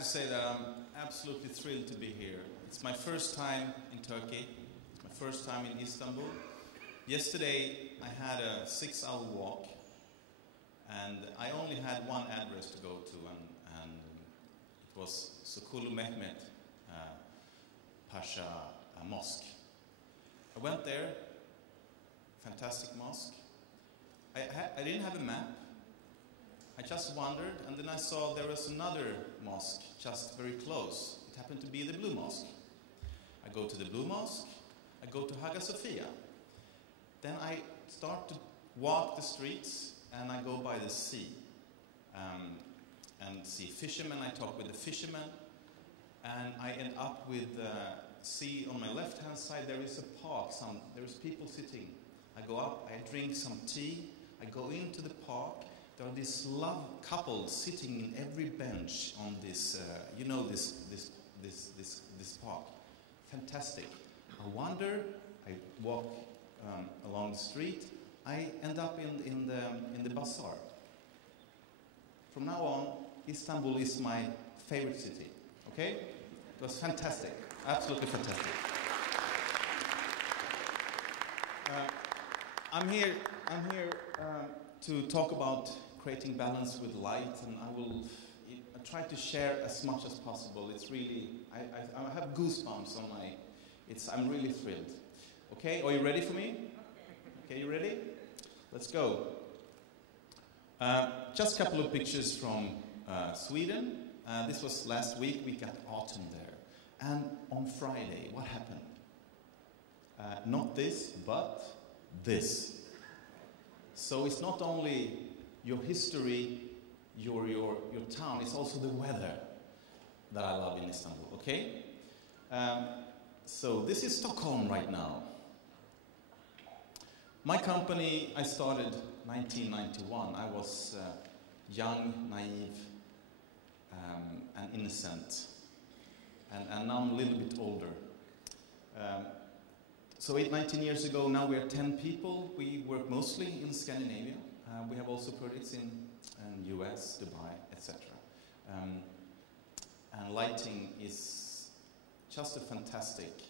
to say that I'm absolutely thrilled to be here. It's my first time in Turkey. It's my first time in Istanbul. Yesterday, I had a 6-hour walk, and I only had one address to go to, and it was Sukulu Mehmet Pasha Mosque. I went there, fantastic mosque. I didn't have a map. I just wandered, and then I saw there was another mosque just very close. It happened to be the Blue Mosque. I go to the Blue Mosque, I go to Hagia Sophia. Then I start to walk the streets, and I go by the sea and see fishermen. I talk with the fishermen, and I end up with the sea on my left-hand side. There is a park, there is people sitting. I go up, I drink some tea, I go into the park. There are these love couples sitting in every bench on this, this park. Fantastic. I wander, I walk along the street. I end up in the bazaar. From now on, Istanbul is my favorite city. Okay? It was fantastic, absolutely fantastic. I'm here to talk about creating balance with light, and I will try to share as much as possible. It's really, I have goosebumps on my, I'm really thrilled. Okay, are you ready for me? Okay, you ready? Let's go. Just a couple of pictures from Sweden. This was last week, we got autumn there. And on Friday, what happened? Not this, but this. So it's not only your history, your town, it's also the weather that I love in Istanbul, okay? So this is Stockholm right now. My company, I started 1991. I was young, naive, and innocent. And now I'm a little bit older. So 19 years ago, now we're 10 people. We work mostly in Scandinavia. We have also projects in US, Dubai, etc. And lighting is just a fantastic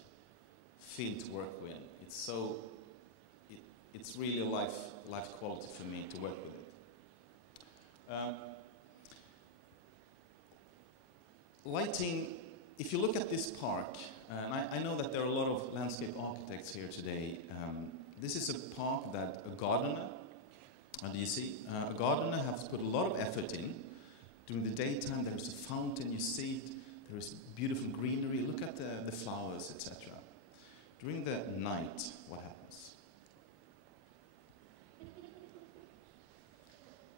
field to work with. It's really a life quality for me to work with it. Lighting, if you look at this park, and I know that there are a lot of landscape architects here today. This is a park that a gardener, do you see? A gardener has put a lot of effort in. During the daytime, there is a fountain, you see it. There is beautiful greenery. Look at the flowers, etc. During the night, what happens?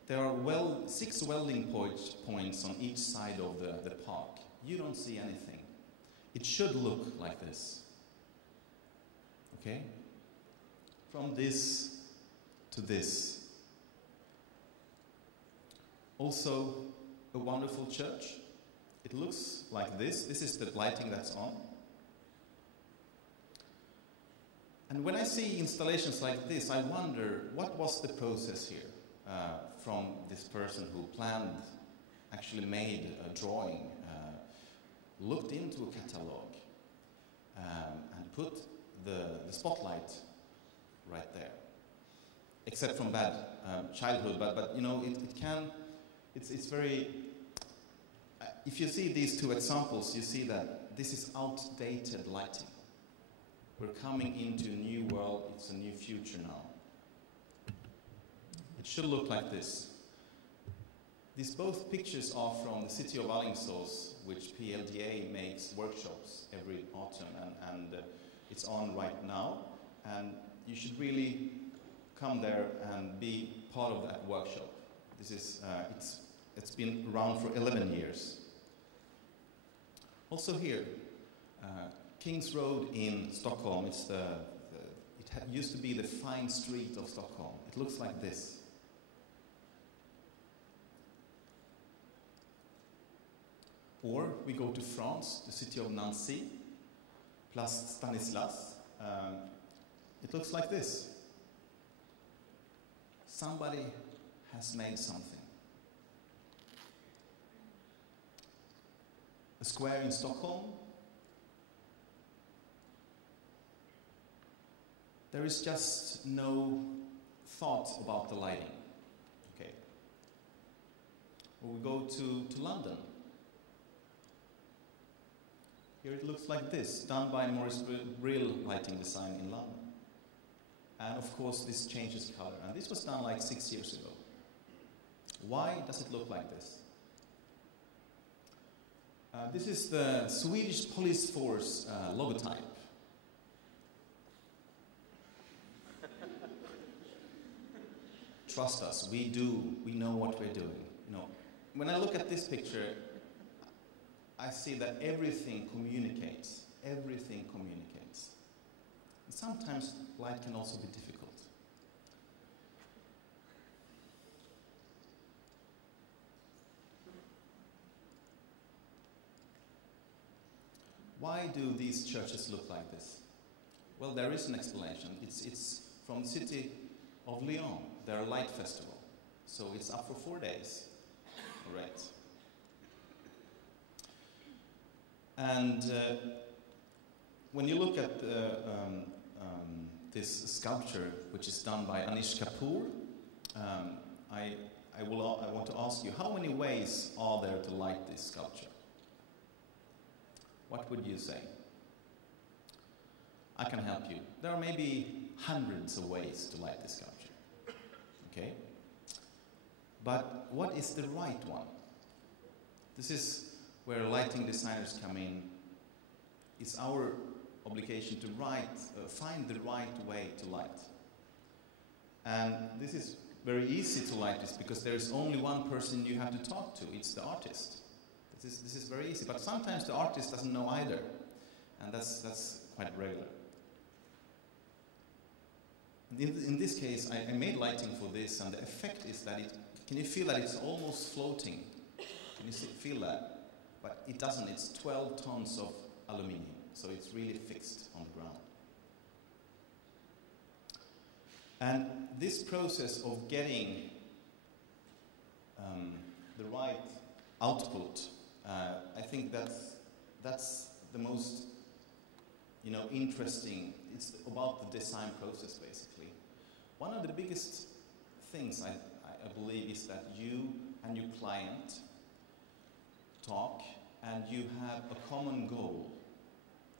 There are 6 welding points on each side of the park. You don't see anything. It should look like this. Okay? From this to this. Also, a wonderful church. It looks like this. This is the lighting that's on. And when I see installations like this, I wonder, what was the process here from this person who planned, actually made a drawing, looked into a catalog, and put the spotlight right there. Except from bad childhood, but you know, it's very, if you see these 2 examples, you see that this is outdated lighting. We're coming into a new world, it's a new future now. It should look like this. These both pictures are from the city of Alingsås, which PLDA makes workshops every autumn, and it's on right now. And you should really come there and be part of that workshop. This is, it's been around for 11 years. Also here, King's Road in Stockholm, it used to be the fine street of Stockholm. It looks like this. Or we go to France, the city of Nancy, Place Stanislas. It looks like this. Somebody has made something. a square in Stockholm, there is just no thought about the lighting. Okay. Or we go to London. Here it looks like this, done by Maurice Brill lighting design in London. And of course this changes color. And this was done like 6 years ago. Why does it look like this? This is the Swedish police force logotype. Trust us, we know what we're doing. You know, when I look at this picture, I see that everything communicates. Everything communicates. And sometimes light can also be difficult. Why do these churches look like this? Well, there is an explanation. It's from the city of Lyon, their light festival. So it's up for 4 days. Right. And when you look at this sculpture, which is done by Anish Kapoor, I want to ask you, how many ways are there to light this sculpture? What would you say? I can help you. There are maybe hundreds of ways to light this sculpture. Okay? But what is the right one? This is where lighting designers come in. It's our obligation to find the right way to light. And this is very easy to light this because there is only one person you have to talk to. It's the artist. This is very easy, but sometimes the artist doesn't know either, and that's quite regular. In this case, I made lighting for this, and the effect is that can you feel that it's almost floating? Can you feel that? But it doesn't. It's 12 tons of aluminium, so it's really fixed on the ground. And this process of getting the right output, I think that's the most, interesting. It's about the design process, basically. One of the biggest things I believe is that you and your client talk and you have a common goal.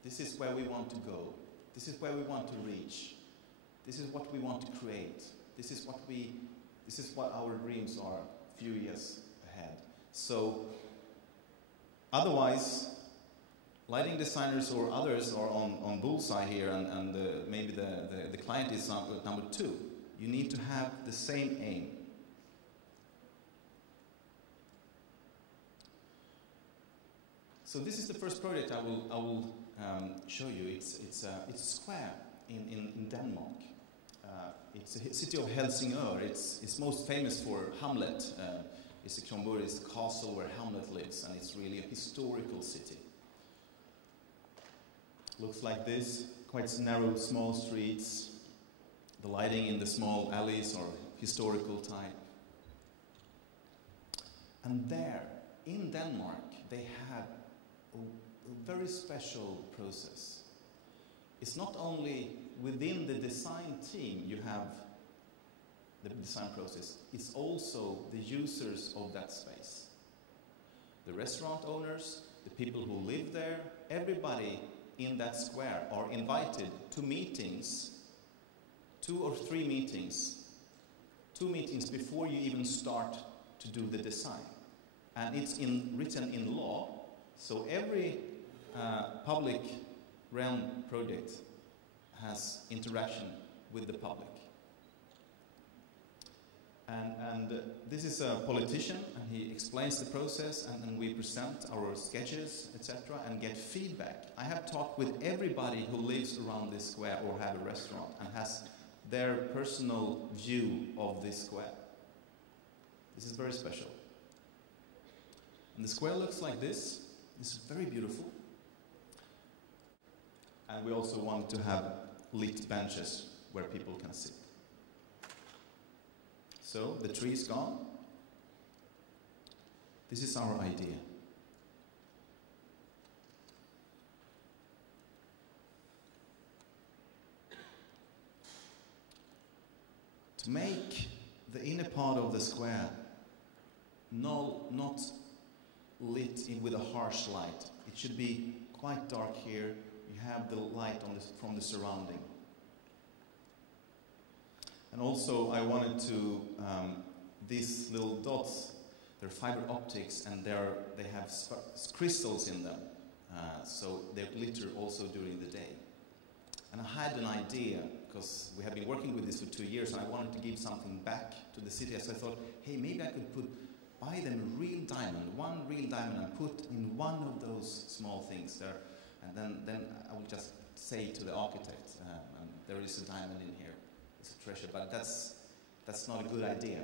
This is where we want to go. This is where we want to reach. This is what we want to create. This is what our dreams are a few years ahead. So otherwise, lighting designers or others are on bullseye here, and maybe the client is number 2. You need to have the same aim. So this is the first project I will show you. It's a square in Denmark. It's a city of Helsingør. It's most famous for Hamlet. It's the castle where Hamlet lives, and it's really a historical city. Looks like this, quite narrow, small streets. The lighting in the small alleys are historical type. And there, in Denmark, they have a very special process. It's not only within the design team you have the design process, it's also the users of that space. The restaurant owners, the people who live there, everybody in that square are invited to meetings, 2 or 3 meetings, 2 meetings before you even start to do the design. And it's written in law, so every public realm project has interaction with the public. And this is a politician, and he explains the process, and then we present our sketches, etc., and get feedback. I have talked with everybody who lives around this square or have a restaurant and has their personal view of this square. This is very special. And the square looks like this. This is very beautiful. And we also want to have lit benches where people can sit. So the tree is gone. This is our idea. to make the inner part of the square not lit in with a harsh light. It should be quite dark here. You have the light from the surrounding. And also I wanted to, these little dots, they're fiber optics, and they have crystals in them, so they glitter also during the day. And I had an idea, because we have been working with this for 2 years, and I wanted to give something back to the city. So I thought, hey, maybe I could buy them a real diamond, one real diamond, and put in one of those small things there. And then I will just say to the architect, there is a diamond in here, it's a treasure. But that's not a good idea.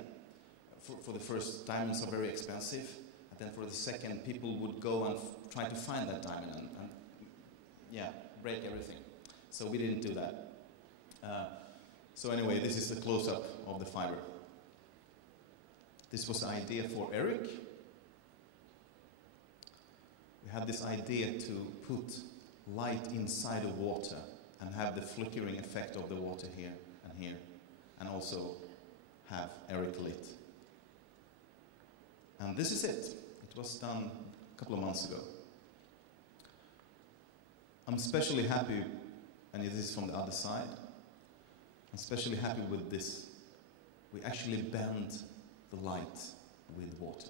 For the first, diamonds are very expensive. And then for the second, people would go and try to find that diamond and break everything. So we didn't do that. So anyway, this is the close-up of the fiber. This was the idea for Eric. We had this idea to put light inside of water and have the flickering effect of the water here and here, and also have Eric lit. And this is it. It was done a couple of months ago. I'm especially happy, and this is from the other side, I'm especially happy with this. We actually bend the light with water.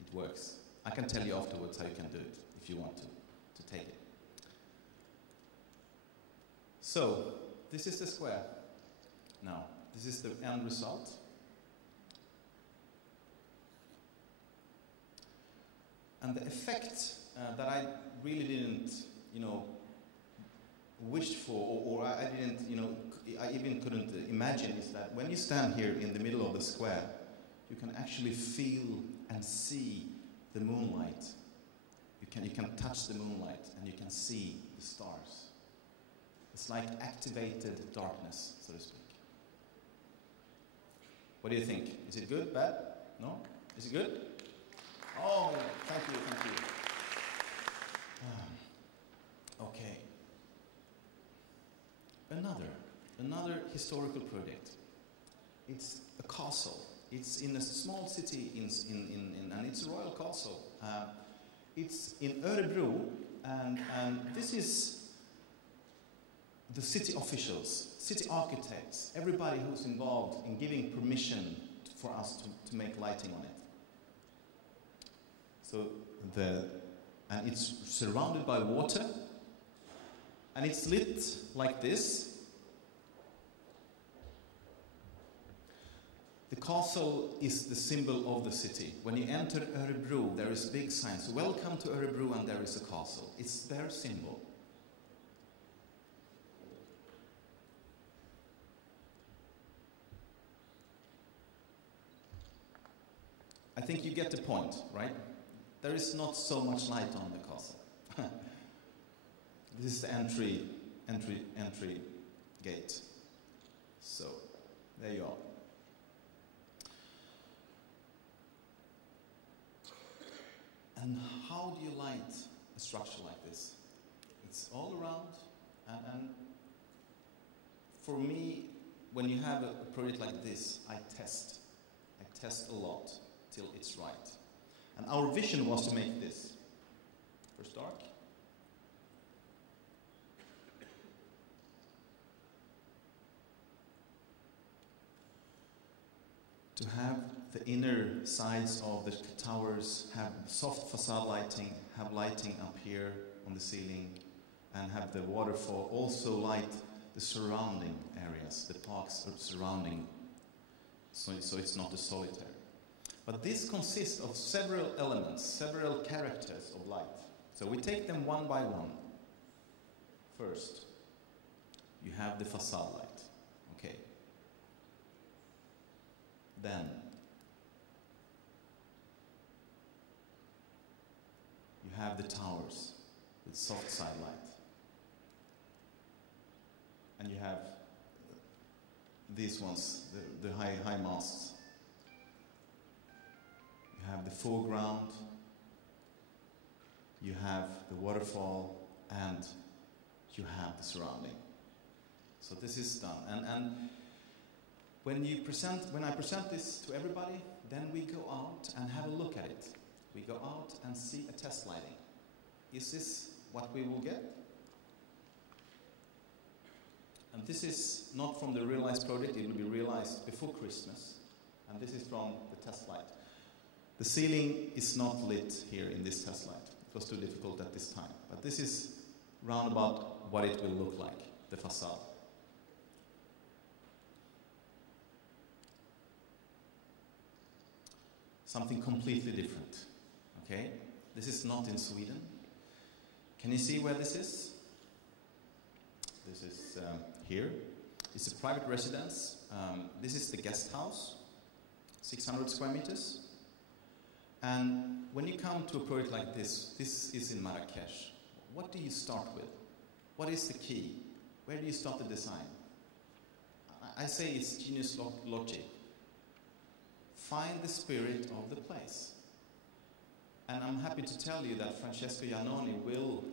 It works. I can tell you afterwards how you can do it, if you want to take it. So, this is the square. Now, this is the end result. And the effect that I really didn't, wish for, or I didn't, I even couldn't imagine, is that when you stand here in the middle of the square, you can actually feel and see the moonlight. You can touch the moonlight and you can see the stars. It's like activated darkness, so to speak. What do you think? Is it good? Bad? No? Is it good? Oh, thank you, thank you. Okay. Another historical project. It's a castle. It's in a small city, and it's a royal castle. It's in Örebro, and this is the city officials, city architects, everybody who's involved in giving permission for us to make lighting on it. So and it's surrounded by water, and it's lit like this. The castle is the symbol of the city. When you enter Örebro, there is big signs. Welcome to Örebro, and there is a castle. It's their symbol. I think you get the point, right? There is not so much light on the castle. This is the entry gate. So, there you are. And how do you light a structure like this? It's all around, and for me, when you have a project like this, I test a lot till it's right. And our vision was to make this. First dark. To have the inner sides of the towers have soft facade lighting, have lighting up here on the ceiling, and have the waterfall also light the surrounding areas, the parks surrounding, so it's not a solitary. But this consists of several elements, several characters of light. So we take them one by one. First, you have the facade light. Okay. Then, you have the towers with soft side light. And you have these ones, the high masts. You have the foreground, you have the waterfall, and you have the surrounding. So this is done. And when I present this to everybody, then we go out and have a look at it. We go out and see a test lighting. Is this what we will get? And this is not from the realized project, it will be realized before Christmas. And this is from the test light. The ceiling is not lit here in this test light. It was too difficult at this time. But this is round about what it will look like, the facade. Something completely different. Okay? This is not in Sweden. Can you see where this is? This is here. It's a private residence. This is the guest house, 600 square meters. And when you come to a project like this is in Marrakesh. What do you start with? What is the key? Where do you start the design? I say it's genius logic. Find the spirit of the place. And I'm happy to tell you that Francesco Giannoni will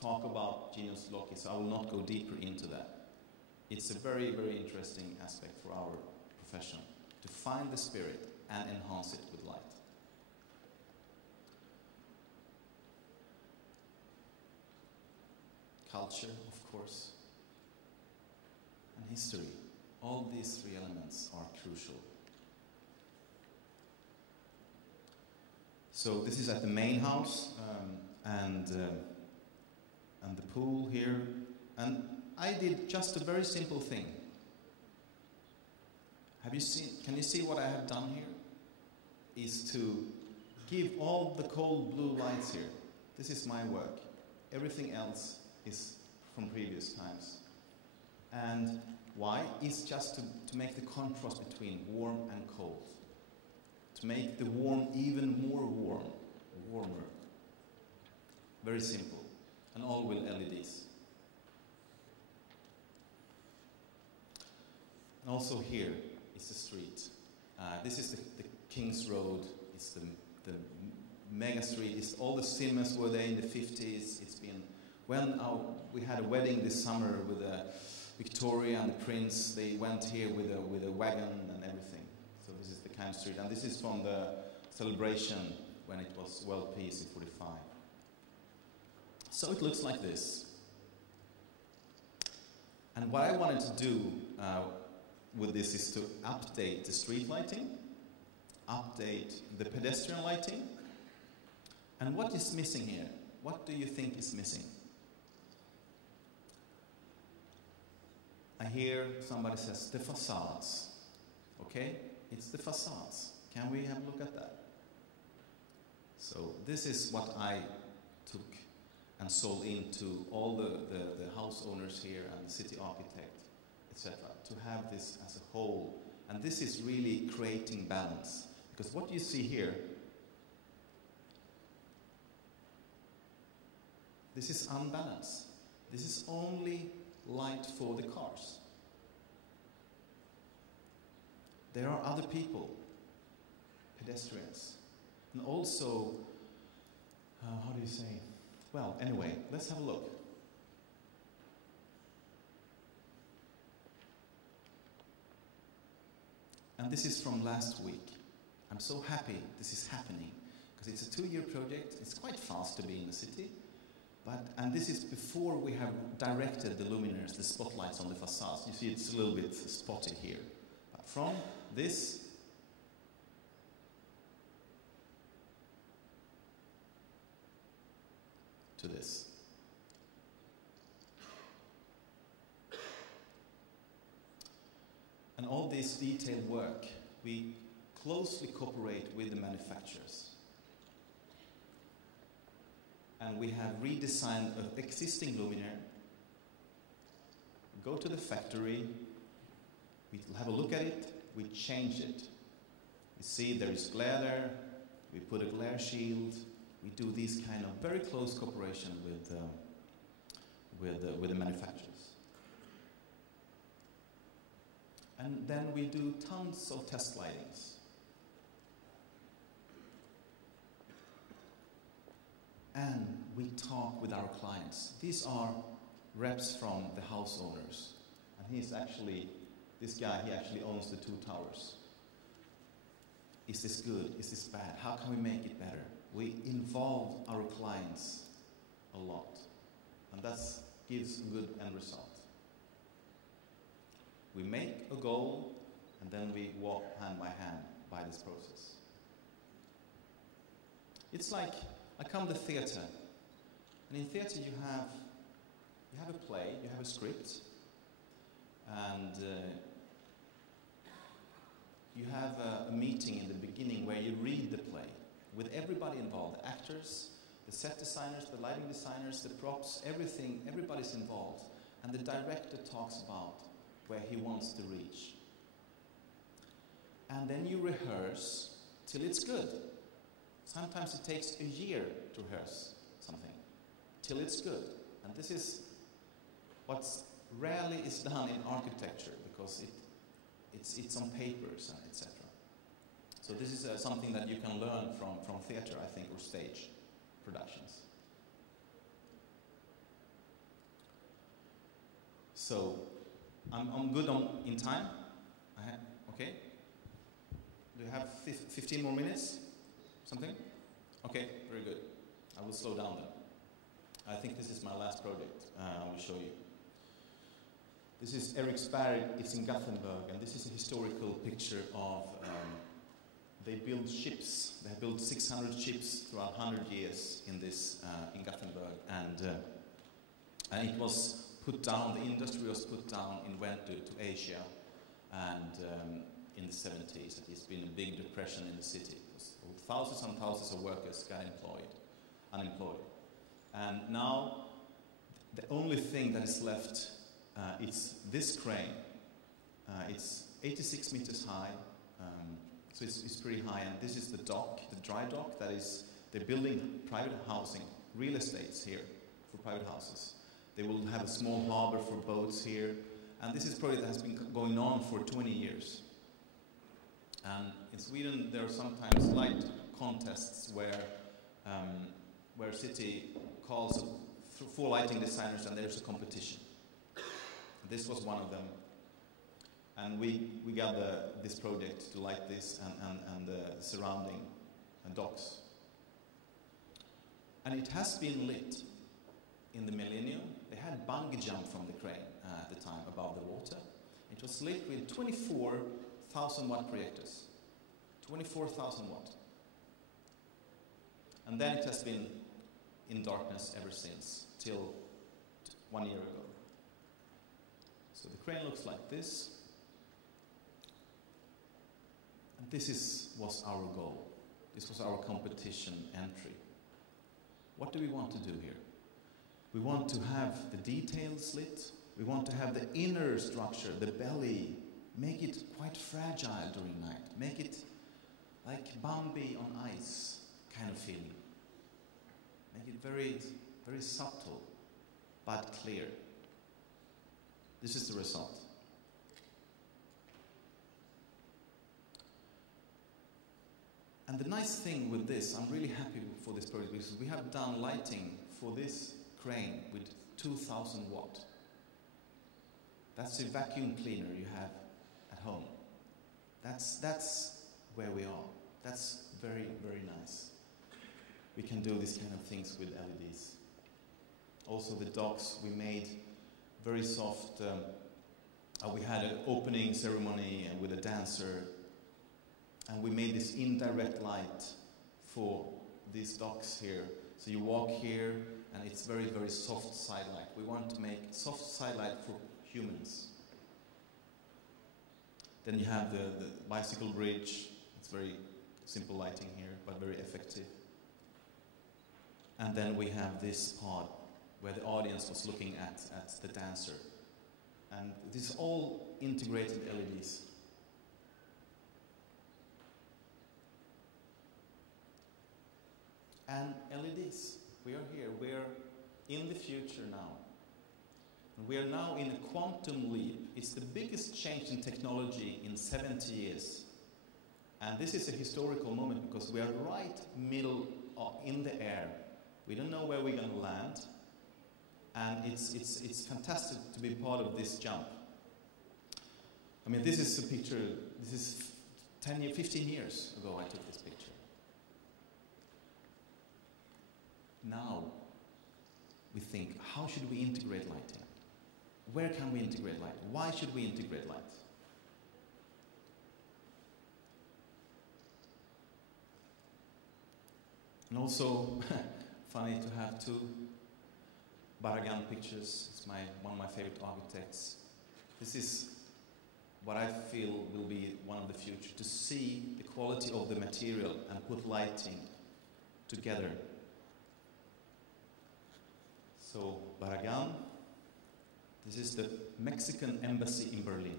talk about genius loci, so I will not go deeper into that. It's a very, very interesting aspect for our profession, to find the spirit and enhance it with light. Culture, of course, and history. All these three elements are crucial. So this is at the main house, and the pool here. And I did just a very simple thing. Have you seen? Can you see what I have done here? Is to give all the cold blue lights here. This is my work. Everything else is from previous times. And why? It's just to make the contrast between warm and cold. To make the warm even more warmer. Very simple. And all with LEDs. And also here is the street. This is the King's Road. It's the mega street. It's all the cinemas were there in the 50s. It's been, when we had a wedding this summer with Victoria and the Prince, they went here with a wagon and everything. So this is the kind of street. And this is from the celebration when it was World Peace in 45. So it looks like this. And what I wanted to do with this is to update the street lighting, update the pedestrian lighting. And what is missing here? What do you think is missing? I hear somebody says, the facades. Okay? It's the facades. Can we have a look at that? So this is what I took and sold into all the house owners here and the city architect, etc., to have this as a whole. And this is really creating balance. Because what you see here, this is unbalanced. This is only light for the cars. There are other people, pedestrians, and also, how do you say? Well, anyway, let's have a look. And this is from last week. I'm so happy this is happening, because it's a 2-year project. It's quite fast to be in the city. And this is before we have directed the luminaires, the spotlights on the facades. You see it's a little bit spotty here. But from this to this. And all this detailed work, we closely cooperate with the manufacturers. And we have redesigned an existing luminaire. Go to the factory, we have a look at it, we change it. We see there is glare there, we put a glare shield, we do this kind of very close cooperation with the manufacturers. And then we do tons of test lightings. And we talk with our clients. These are reps from the house owners. And he's actually this guy, he actually owns the 2 towers. Is this good? Is this bad? How can we make it better? We involve our clients a lot, and that gives a good end result. We make a goal, and then we walk hand by hand by this process. It's like, I come to theatre, and in theatre you have a play, you have a script, and you have a meeting in the beginning where you read the play with everybody involved, the actors, the set designers, the lighting designers, the props, everything, everybody's involved. And the director talks about where he wants to reach. And then you rehearse till it's good. Sometimes it takes a year to rehearse something, till it's good. And this is what rarely is done in architecture, because it's on papers and etc. So this is something that you can learn from theater, I think, or stage productions. So I'm good in time. Okay. Do you have 15 more minutes? Something? Okay, very good. I will slow down then. I think this is my last project. I will show you. This is Eriksberg. It's in Gothenburg, and this is a historical picture of. They build ships. They built 600 ships throughout 100 years in this in Gothenburg, and it was put down. The industry was put down and went to Asia, and in the 70s, it's been a big depression in the city. Thousands and thousands of workers got unemployed, and now the only thing that is left is this crane. It's 86 meters high. So it's pretty high, and this is the dock, the dry dock. That is, they're building private housing, real estates here for private houses. They will have a small harbor for boats here, and this is a project that has been going on for 20 years. And in Sweden, there are sometimes light contests where a city calls for lighting designers, and there's a competition. This was one of them. And we got this project to light this and the surrounding docks. And it has been lit in the millennium. They had bungee jump from the crane at the time above the water. It was lit with 24,000 watt projectors. 24,000 watt. And then it has been in darkness ever since, till 1 year ago. So the crane looks like this. This was our goal. This was our competition entry. What do we want to do here? We want to have the details lit. We want to have the inner structure, the belly, make it quite fragile during night. Make it like Bambi on ice kind of feeling. Make it very, very subtle, but clear. This is the result. And the nice thing with this, I'm really happy for this project, because we have done lighting for this crane with 2,000 watt. That's a vacuum cleaner you have at home. That's where we are. That's very, very nice. We can do these kind of things with LEDs. Also the docks we made very soft. We had an opening ceremony with a dancer. And we made this indirect light for these docks here. So you walk here, and it's very, very soft side light. We want to make soft side light for humans. Then you have the bicycle bridge. It's very simple lighting here, but very effective. And then we have this part where the audience was looking at the dancer. And this is all integrated LEDs. And LEDs, we are here, we're in the future now. And we are now in a quantum leap. It's the biggest change in technology in 70 years. And this is a historical moment because we are right middle in the air. We don't know where we're going to land. And it's fantastic to be part of this jump. I mean, this is a picture, this is 15 years ago I took this picture. Now, we think, how should we integrate lighting? Where can we integrate light? Why should we integrate light? And also, funny to have two Barragan pictures. It's one of my favorite architects. This is what I feel will be one of the future, to see the quality of the material and put lighting together. So, Barragan, this is the Mexican embassy in Berlin.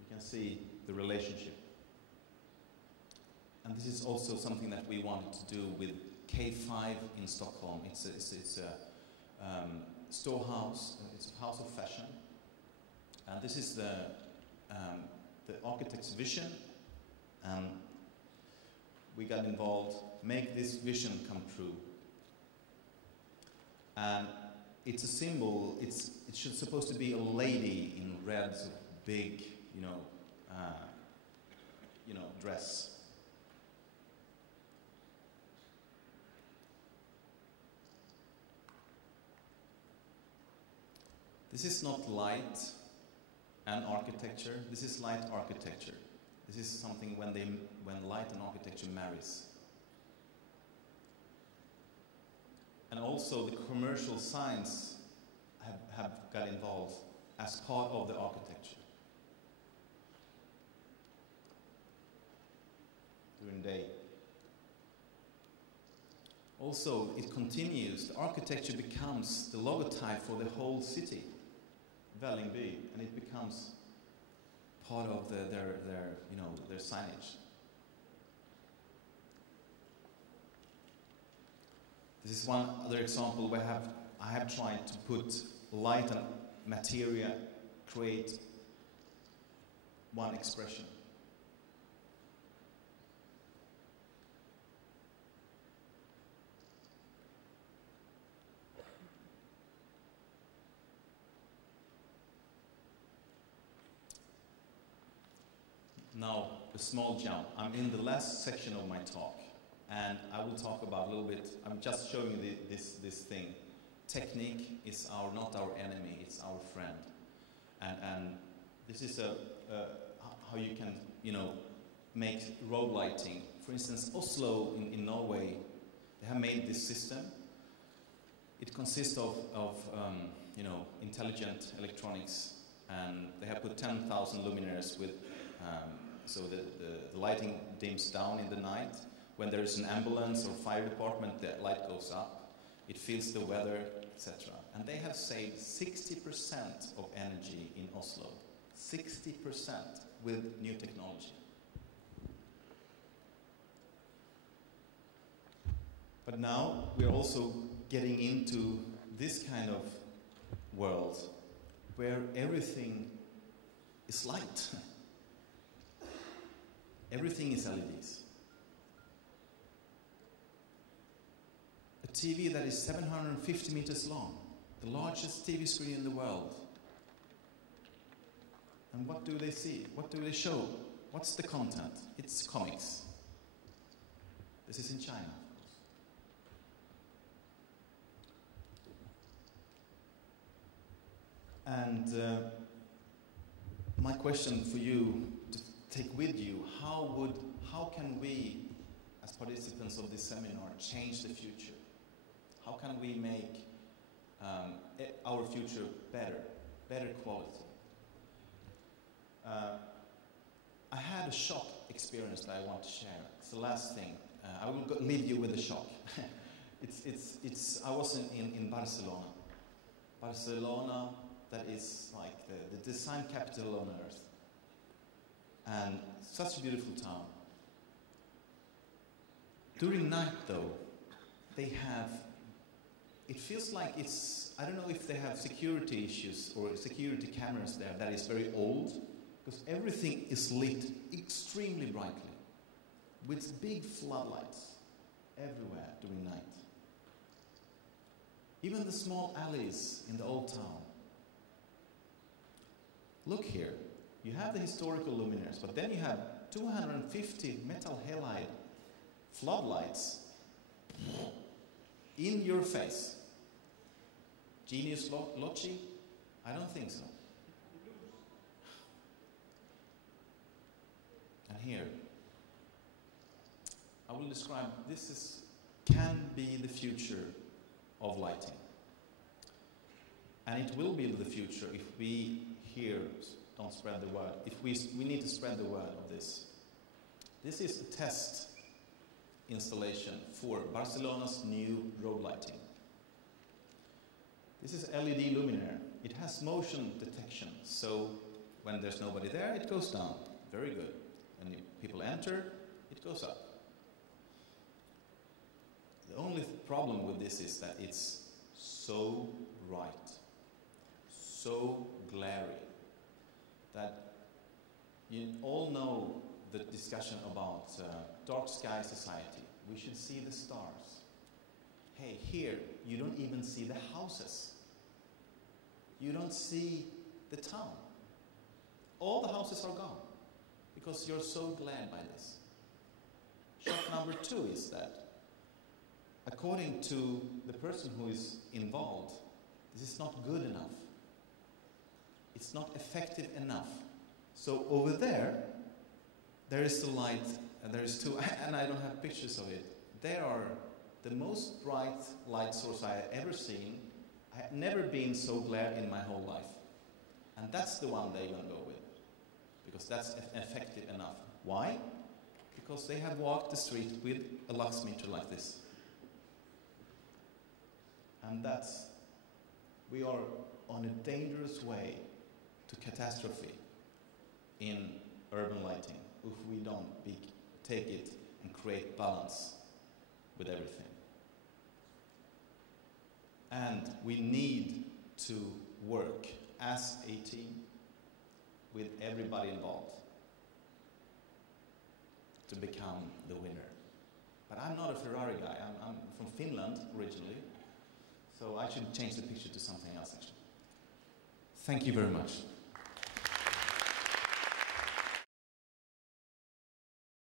You can see the relationship. And this is also something that we wanted to do with K5 in Stockholm. It's a storehouse, it's a house of fashion. And this is the architect's vision. And we got involved, make this vision come true. And it's a symbol, it's supposed to be a lady in red, big, dress. This is not light and architecture, this is light architecture. This is something when light and architecture marries. And also the commercial signs have got involved as part of the architecture during the day. Also, it continues, the architecture becomes the logotype for the whole city, Vällingby, and it becomes part of their signage. This is one other example where I have tried to put light and material, create one expression. Now, a small jump. I'm in the last section of my talk. And I will talk about a little bit, I'm just showing you this thing. Technique is not our enemy, it's our friend. And this is how you can, make road lighting. For instance, Oslo in Norway, they have made this system. It consists of intelligent electronics, and they have put 10,000 luminaires with, so the lighting dims down in the night. When there is an ambulance or fire department, the light goes up. It feels the weather, etc. And they have saved 60% of energy in Oslo. 60% with new technology. But now we're also getting into this kind of world where everything is light. Everything is LEDs. A TV that is 750 meters long, the largest TV screen in the world. And what do they see? What do they show? What's the content? It's comics. This is in China, of course. And my question for you to take with you, how can we, as participants of this seminar, change the future? How can we make our future better quality? I had a shock experience that I want to share. It's the last thing. I will leave you with a shock. I was in Barcelona. Barcelona, that is like the design capital on earth. And such a beautiful town. During night though, they have, it feels like I don't know if they have security issues or security cameras there that is very old, because everything is lit extremely brightly with big floodlights everywhere during night. Even the small alleys in the old town. look here. You have the historical luminaires, but then you have 250 metal halide floodlights in your face. Genius loci? I don't think so. And here, I will describe can be the future of lighting. And it will be the future if we here don't spread the word. If we need to spread the word of this. This is a test installation for Barcelona's new road lighting. This is LED luminaire. It has motion detection, so when there's nobody there, it goes down. Very good. When people enter, it goes up. The only problem with this is that it's so bright, so glary, that you all know the discussion about dark sky society. We should see the stars. Hey, here, you don't even see the houses. You don't see the town. All the houses are gone because you're so glad by this. Shock number 2 is that, according to the person who is involved, this is not good enough. It's not effective enough. So over there is the light, and there is 2, and I don't have pictures of it. They are the most bright light source I have ever seen. I have never been so glad in my whole life. And that's the one they're going to go with, because that's effective enough. Why? Because they have walked the street with a lux meter like this. And we are on a dangerous way to catastrophe in urban lighting if we don't take it and create balance with everything. And we need to work as a team with everybody involved to become the winner. But I'm not a Ferrari guy. I'm from Finland originally, so I should change the picture to something else actually. Thank you very much.